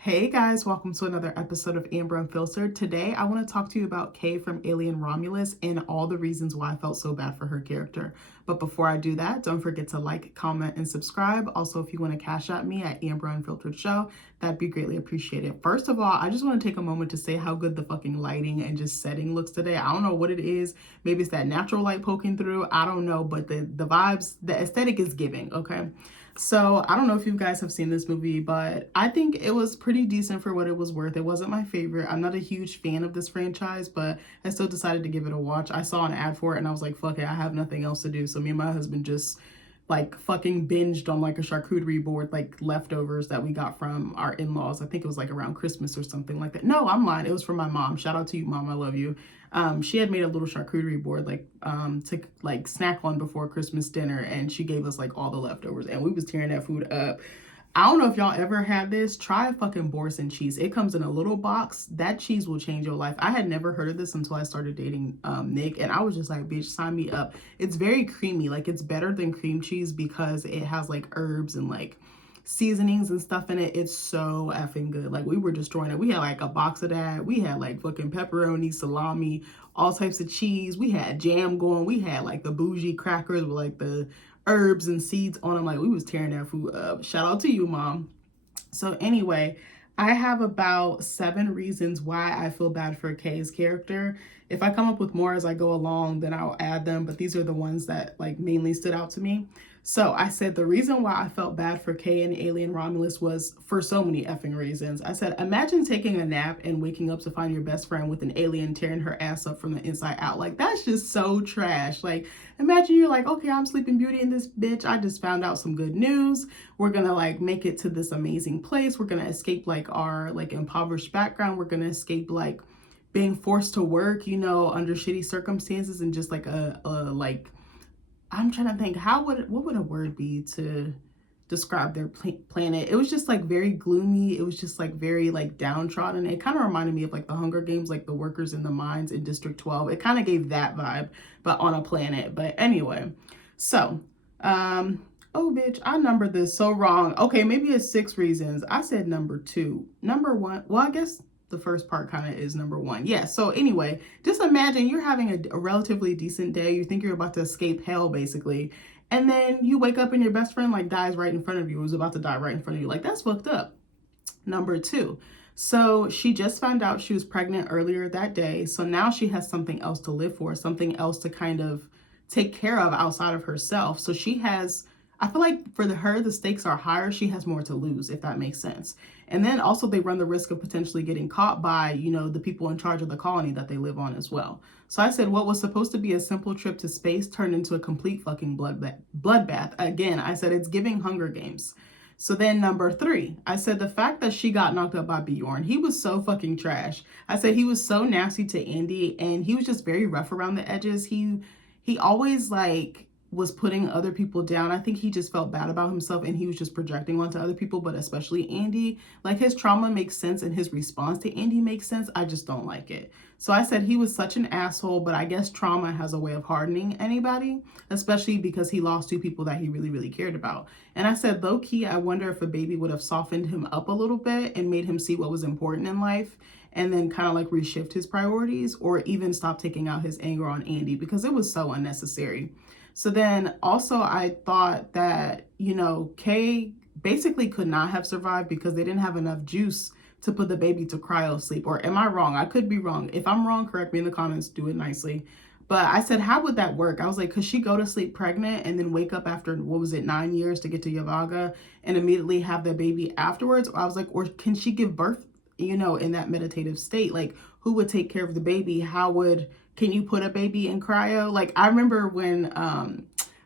Hey guys, welcome to another episode of Amber Unfiltered. Today I want to talk to you about Kay from Alien Romulus and all the reasons why I felt so bad for her character. But before I do that, don't forget to like, comment, and subscribe. Also, if you want to cash at me at AmberUnfilteredShow, that'd be greatly appreciated. First of all, I just want to take a moment to say how good the fucking lighting and just setting looks today. I don't know what it is. Maybe it's that natural light poking through. I don't know, but the vibes, the aesthetic is giving, okay? So I don't know if you guys have seen this movie, but I think it was pretty decent for what it was worth. It wasn't my favorite. I'm not a huge fan of this franchise, but I still decided to give it a watch. I saw an ad for it and I was like, fuck it, I have nothing else to do. So me and my husband just like fucking binged on like a charcuterie board, like leftovers that we got from our in-laws. I think it was like around Christmas or something like that. No, I'm lying. It was from my mom. Shout out to you, mom. I love you. She had made a little charcuterie board to like snack on before Christmas dinner, and she gave us like all the leftovers and we was tearing that food up. I don't know if y'all ever had this. Try fucking Boursin cheese. It comes in a little box. That cheese will change your life. I had never heard of this until I started dating Nick, and I was just like, bitch, sign me up. It's very creamy. Like, it's better than cream cheese because it has like herbs and like seasonings and stuff in it. It's so effing good. Like, we were destroying it. We had like a box of that. We had like fucking pepperoni, salami, all types of cheese. We had jam going. We had like the bougie crackers with like the herbs and seeds on them. Like, we was tearing that food up. Shout out to you, mom. So anyway, I have about 7 reasons why I feel bad for Kay's character. If I come up with more as I go along, then I'll add them, but these are the ones that like mainly stood out to me. So I said the reason why I felt bad for Kay and Alien Romulus was for so many effing reasons. I said, imagine taking a nap and waking up to find your best friend with an alien tearing her ass up from the inside out. Like, that's just so trash. Like, imagine you're like, okay, I'm Sleeping Beauty in this bitch. I just found out some good news. We're gonna like make it to this amazing place. We're gonna escape like our like impoverished background. We're gonna escape like being forced to work, you know, under shitty circumstances, and just like a like, I'm trying to think, what would a word be to describe their planet? It was just like very gloomy. It was just like very like downtrodden. It kind of reminded me of like the Hunger Games, like the workers in the mines in District 12. It kind of gave that vibe, but on a planet. But anyway, so oh bitch, I numbered this so wrong. Okay, maybe it's 6 reasons. I said number 2. Number 1, well, I guess the first part kind of is number 1. Yeah, so anyway, just imagine you're having a relatively decent day. You think you're about to escape hell, basically. And then you wake up and your best friend like dies right in front of you, was about to die right in front of you. Like, that's fucked up. Number 2. So she just found out she was pregnant earlier that day. So now she has something else to live for, something else to kind of take care of outside of herself. So she has, I feel like for her, the stakes are higher. She has more to lose, if that makes sense. And then also they run the risk of potentially getting caught by, you know, the people in charge of the colony that they live on as well. So I said what was supposed to be a simple trip to space turned into a complete fucking bloodbath. Again, I said it's giving Hunger Games. So then number 3, I said the fact that she got knocked up by Bjorn, he was so fucking trash. I said he was so nasty to Andy, and he was just very rough around the edges. He always like was putting other people down. I think he just felt bad about himself and he was just projecting onto other people, but especially Andy. Like, his trauma makes sense and his response to Andy makes sense. I just don't like it. So I said he was such an asshole, but I guess trauma has a way of hardening anybody, especially because he lost 2 people that he really, really cared about. And I said, low key, I wonder if a baby would have softened him up a little bit and made him see what was important in life, and then kind of like reshift his priorities, or even stop taking out his anger on Andy, because it was so unnecessary. So then also I thought that, you know, Kay basically could not have survived because they didn't have enough juice to put the baby to cryo sleep. Or am I wrong? I could be wrong. If I'm wrong, correct me in the comments, do it nicely. But I said, how would that work? I was like, could she go to sleep pregnant and then wake up after, what was it, 9 years to get to Yavaga and immediately have the baby afterwards? I was like, or can she give birth, you know, in that meditative state? Like, who would take care of the baby? Can you put a baby in cryo? Like, I remember when,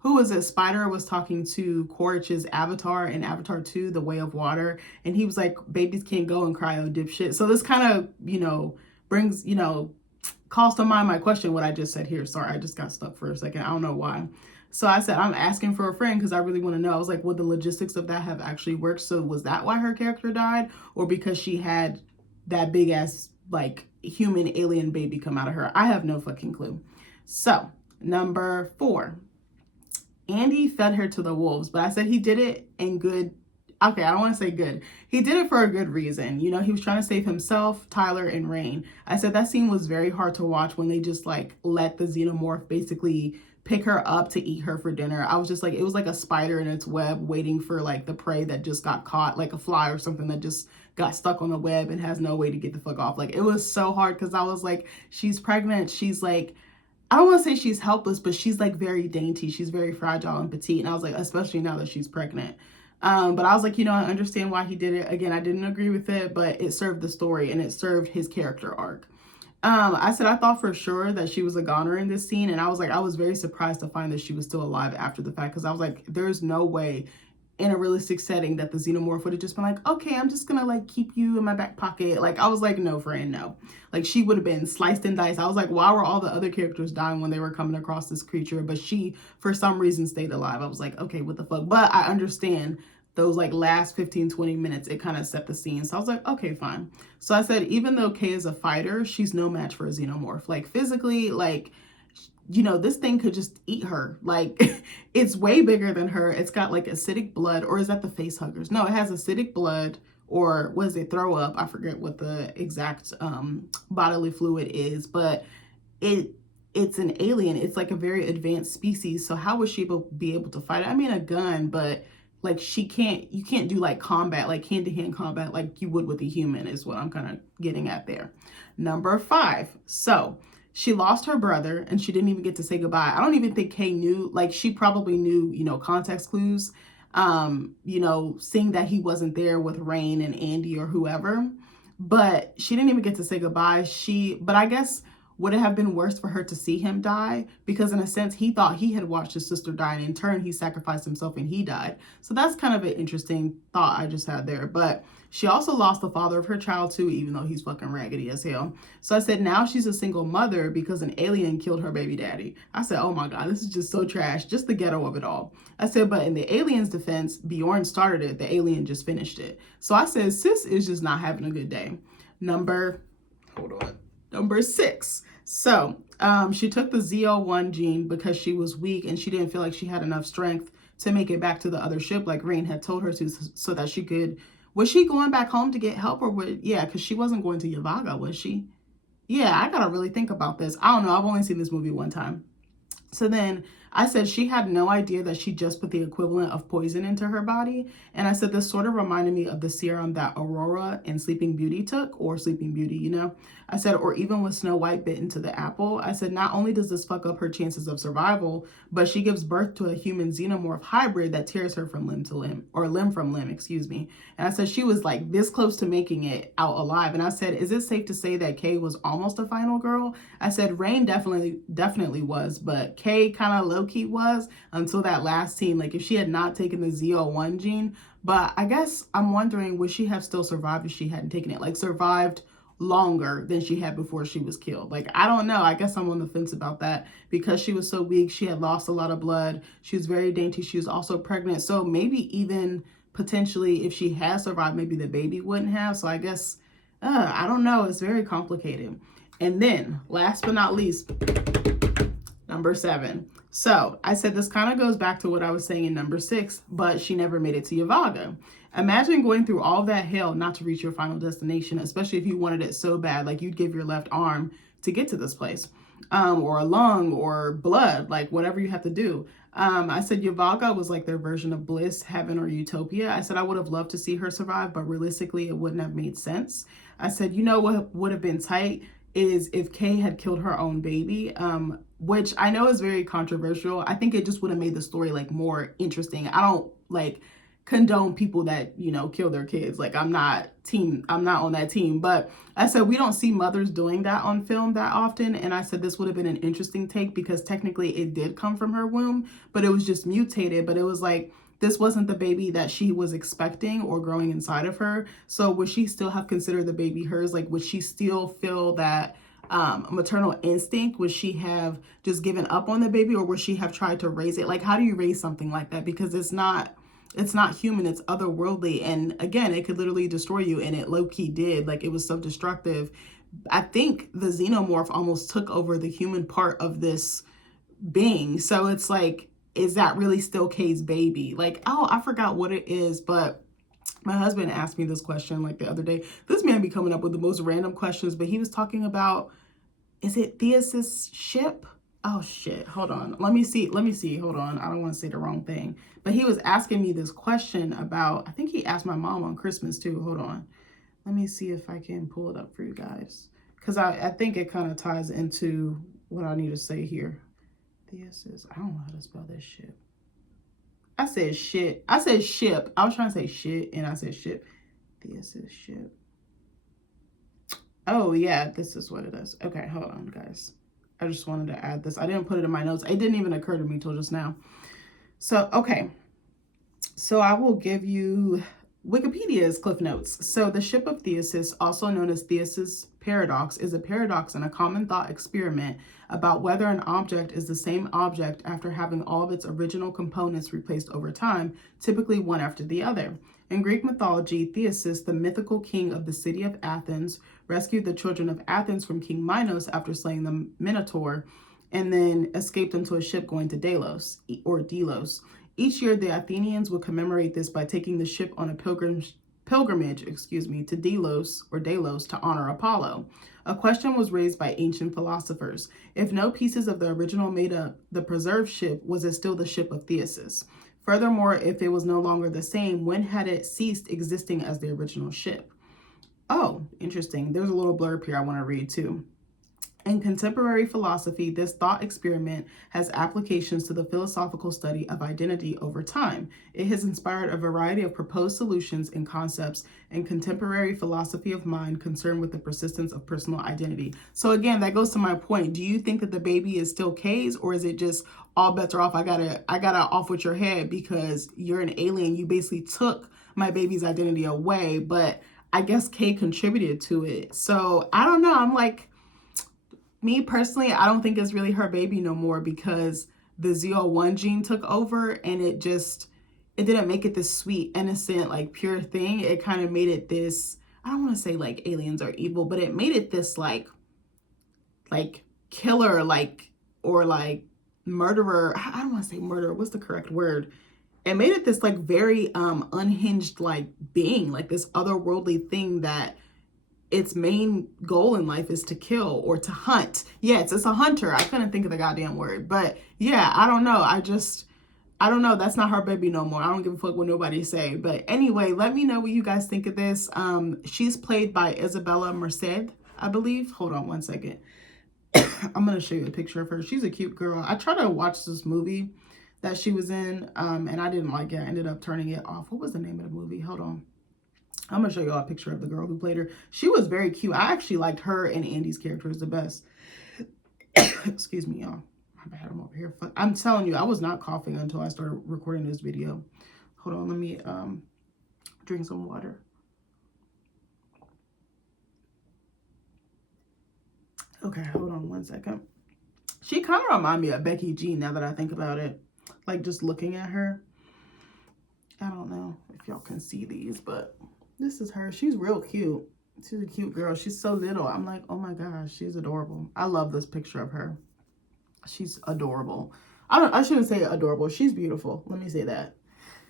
who was it? Spider was talking to Quaritch's Avatar in Avatar 2, The Way of Water. And he was like, babies can't go in cryo, dipshit. So this kind of, you know, brings, you know, calls to mind my question, what I just said here. Sorry, I just got stuck for a second. I don't know why. So I said, I'm asking for a friend because I really want to know. I was like, would the logistics of that have actually worked? So was that why her character died? Or because she had that big ass, like, human alien baby come out of her? I have no fucking clue. So number 4, Andy fed her to the wolves, but I said he did it in good okay, I don't want to say good. He did it for a good reason. You know, he was trying to save himself, Tyler, and Rain. I said that scene was very hard to watch when they just like let the xenomorph basically pick her up to eat her for dinner. I was just like, it was like a spider in its web waiting for like the prey that just got caught, like a fly or something that just got stuck on the web and has no way to get the fuck off. Like, it was so hard because I was like, she's pregnant. She's like, I don't want to say she's helpless, but she's like very dainty. She's very fragile and petite. And I was like, especially now that she's pregnant. But I was like, you know, I understand why he did it. Again, I didn't agree with it, but it served the story and it served his character arc. I said I thought for sure that she was a goner in this scene, and I was like, I was very surprised to find that she was still alive after the fact, because I was like, there's no way in a realistic setting that the xenomorph would have just been like, okay, I'm just gonna like keep you in my back pocket. Like, I was like, no, friend, no. Like, she would have been sliced and diced. I was like, why were all the other characters dying when they were coming across this creature, but she for some reason stayed alive? I was like, okay, what the fuck? But I understand those like last 15-20 minutes, it kind of set the scene. So I was like, okay, fine. So I said, even though Kay is a fighter, she's no match for a xenomorph. Like, physically, like, you know, this thing could just eat her. Like, it's way bigger than her. It's got like acidic blood, or is that the face huggers? No, it has acidic blood, or was it throw up? I forget what the exact bodily fluid is, but it's an alien. It's like a very advanced species. So how would she be able to fight it? I mean, a gun, but like you can't do like combat, like hand-to-hand combat like you would with a human, is what I'm kind of getting at there. Number 5. So she lost her brother and she didn't even get to say goodbye. I don't even think Kay knew, like she probably knew, you know, context clues, you know, seeing that he wasn't there with Rain and Andy or whoever, but she didn't even get to say goodbye. But I guess, would it have been worse for her to see him die? Because in a sense, he thought he had watched his sister die, and in turn, he sacrificed himself and he died. So that's kind of an interesting thought I just had there. But she also lost the father of her child too, even though he's fucking raggedy as hell. So I said, now she's a single mother because an alien killed her baby daddy. I said, oh my God, this is just so trash. Just the ghetto of it all. I said, but in the alien's defense, Bjorn started it. The alien just finished it. So I said, sis is just not having a good day. Number 6. So she took the ZL1 gene because she was weak and she didn't feel like she had enough strength to make it back to the other ship like Rain had told her to, so that she could, was she going back home to get help, or yeah, because she wasn't going to Yavaga, was she? Yeah, I gotta really think about this. I don't know, I've only seen this movie one time. So then I said she had no idea that she just put the equivalent of poison into her body. And I said this sort of reminded me of the serum that Aurora and Sleeping Beauty took, or Sleeping Beauty, you know. I said, or even with Snow White bit into the apple. I said, not only does this fuck up her chances of survival, but she gives birth to a human xenomorph hybrid that tears her from limb to limb, or limb from limb, excuse me. And I said she was like this close to making it out alive. And I said, is it safe to say that Kay was almost a final girl? I said Rain definitely was, but Kay kind of low-key was until that last scene. Like, if she had not taken the ZO1 gene, but I guess I'm wondering, would she have still survived if she hadn't taken it? Like, survived longer than she had before she was killed. Like, I don't know. I guess I'm on the fence about that because she was so weak. She had lost a lot of blood. She was very dainty. She was also pregnant. So maybe even potentially if she had survived, maybe the baby wouldn't have. So I guess, I don't know. It's very complicated. And then last but not least, number 7. So I said this kind of goes back to what I was saying in number 6, but she never made it to Yavaga. Imagine going through all that hell not to reach your final destination, especially if you wanted it so bad, like you'd give your left arm to get to this place, or a lung or blood, like whatever you have to do. I said Yavaga was like their version of bliss, heaven, or utopia. I said I would have loved to see her survive, but realistically, it wouldn't have made sense. I said, you know what would have been tight is if Kay had killed her own baby, which I know is very controversial. I think it just would have made the story like more interesting. I don't like condone people that, you know, kill their kids. Like, I'm not on that team. But I said we don't see mothers doing that on film that often. And I said this would have been an interesting take because technically it did come from her womb, but it was just mutated. But it was like, this wasn't the baby that she was expecting or growing inside of her. So would she still have considered the baby hers? Like, would she still feel that maternal instinct? Would she have just given up on the baby, or would she have tried to raise it? Like, how do you raise something like that? Because it's not human, it's otherworldly. And again, it could literally destroy you. And it low-key did. Like, it was so destructive. I think the xenomorph almost took over the human part of this being. So it's like, is that really still Kay's baby? Like, oh, I forgot what it is, but My husband asked me this question like the other day. This man be coming up with the most random questions, but he was talking about, is it Theseus' ship? Oh shit, hold on. Let me see. Hold on. I don't want to say the wrong thing. But he was asking me this question about, I think he asked my mom on Christmas too. Hold on. Let me see if I can pull it up for you guys. Because I think it kind of ties into what I need to say here. Theseus, I don't know how to spell this ship. I said shit. I said ship. I was trying to say shit and I said ship. Theseus ship. Oh yeah, this is what it is. Okay, hold on guys. I just wanted to add this. I didn't put it in my notes. It didn't even occur to me till just now. So, okay. So I will give you Wikipedia's Cliff Notes. So the ship of Theseus, also known as Theseus' paradox, is a paradox and a common thought experiment about whether an object is the same object after having all of its original components replaced over time, typically one after the other. In Greek mythology, Theseus, the mythical king of the city of Athens, rescued the children of Athens from King Minos after slaying the Minotaur, and then escaped into a ship going to Delos, or Delos. Each year, the Athenians would commemorate this by taking the ship on a pilgrimage, to Delos to honor Apollo. A question was raised by ancient philosophers. If no pieces of the original made up the preserved ship, was it still the ship of Theseus? Furthermore, if it was no longer the same, when had it ceased existing as the original ship? Oh, interesting. There's a little blurb here I want to read too. In contemporary philosophy, this thought experiment has applications to the philosophical study of identity over time. It has inspired a variety of proposed solutions and concepts in contemporary philosophy of mind concerned with the persistence of personal identity. So again, that goes to my point. Do you think that the baby is still Kay's, or is it just all bets are off? I gotta off with your head because you're an alien. You basically took my baby's identity away, but I guess Kay contributed to it. So I don't know. I'm like, me personally, I don't think it's really her baby no more because the Z01 gene took over and it didn't make it this sweet, innocent, like pure thing. It kind of made it this, I don't want to say like aliens are evil, but it made it this like killer, or murderer. I don't want to say murderer. What's the correct word? It made it this like very unhinged like being, like this otherworldly thing that its main goal in life is to kill or to hunt. Yes, it's a hunter. I couldn't think of the goddamn word. But yeah, I don't know. I don't know. That's not her baby no more. I don't give a fuck what nobody say. But anyway, let me know what you guys think of this. She's played by Isabella Merced, I believe. Hold on one second. I'm going to show you a picture of her. She's a cute girl. I tried to watch this movie that she was in, and I didn't like it. I ended up turning it off. What was the name of the movie? Hold on. I'm going to show you all a picture of the girl who played her. She was very cute. I actually liked her and Andy's characters the best. Excuse me, y'all. My bad, I'm over here. I'm telling you, I was not coughing until I started recording this video. Hold on, let me drink some water. Okay, hold on one second. She kind of reminds me of Becky G now that I think about it. Like, just looking at her. I don't know if y'all can see these, but this is her. She's real cute. She's a cute girl. She's so little. I'm like, oh my gosh, she's adorable. I love this picture of her. She's adorable. I shouldn't say adorable. She's beautiful. Let me say that.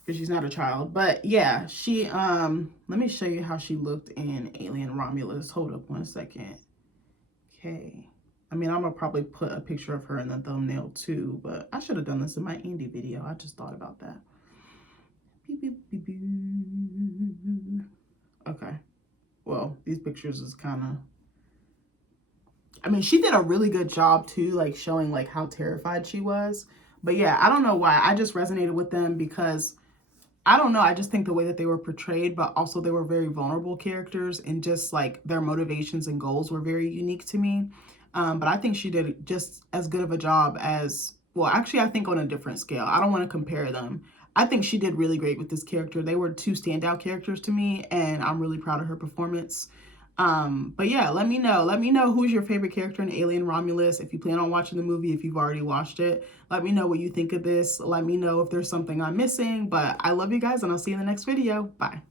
Because she's not a child. But yeah, let me show you how she looked in Alien Romulus. Hold up one second. Okay. I mean, I'm going to probably put a picture of her in the thumbnail too, but I should have done this in my Andy video. I just thought about that. Okay. Well, these pictures is kind of, I mean, she did a really good job too, like showing like how terrified she was. But yeah, I don't know why. I just resonated with them because I don't know. I just think the way that they were portrayed, but also they were very vulnerable characters and just like their motivations and goals were very unique to me. But I think she did just as good of a job as, well, actually, I think on a different scale. I don't want to compare them. I think she did really great with this character. They were two standout characters to me, and I'm really proud of her performance. But yeah, let me know. Let me know who's your favorite character in Alien Romulus. If you plan on watching the movie, if you've already watched it, let me know what you think of this. Let me know if there's something I'm missing. But I love you guys, and I'll see you in the next video. Bye.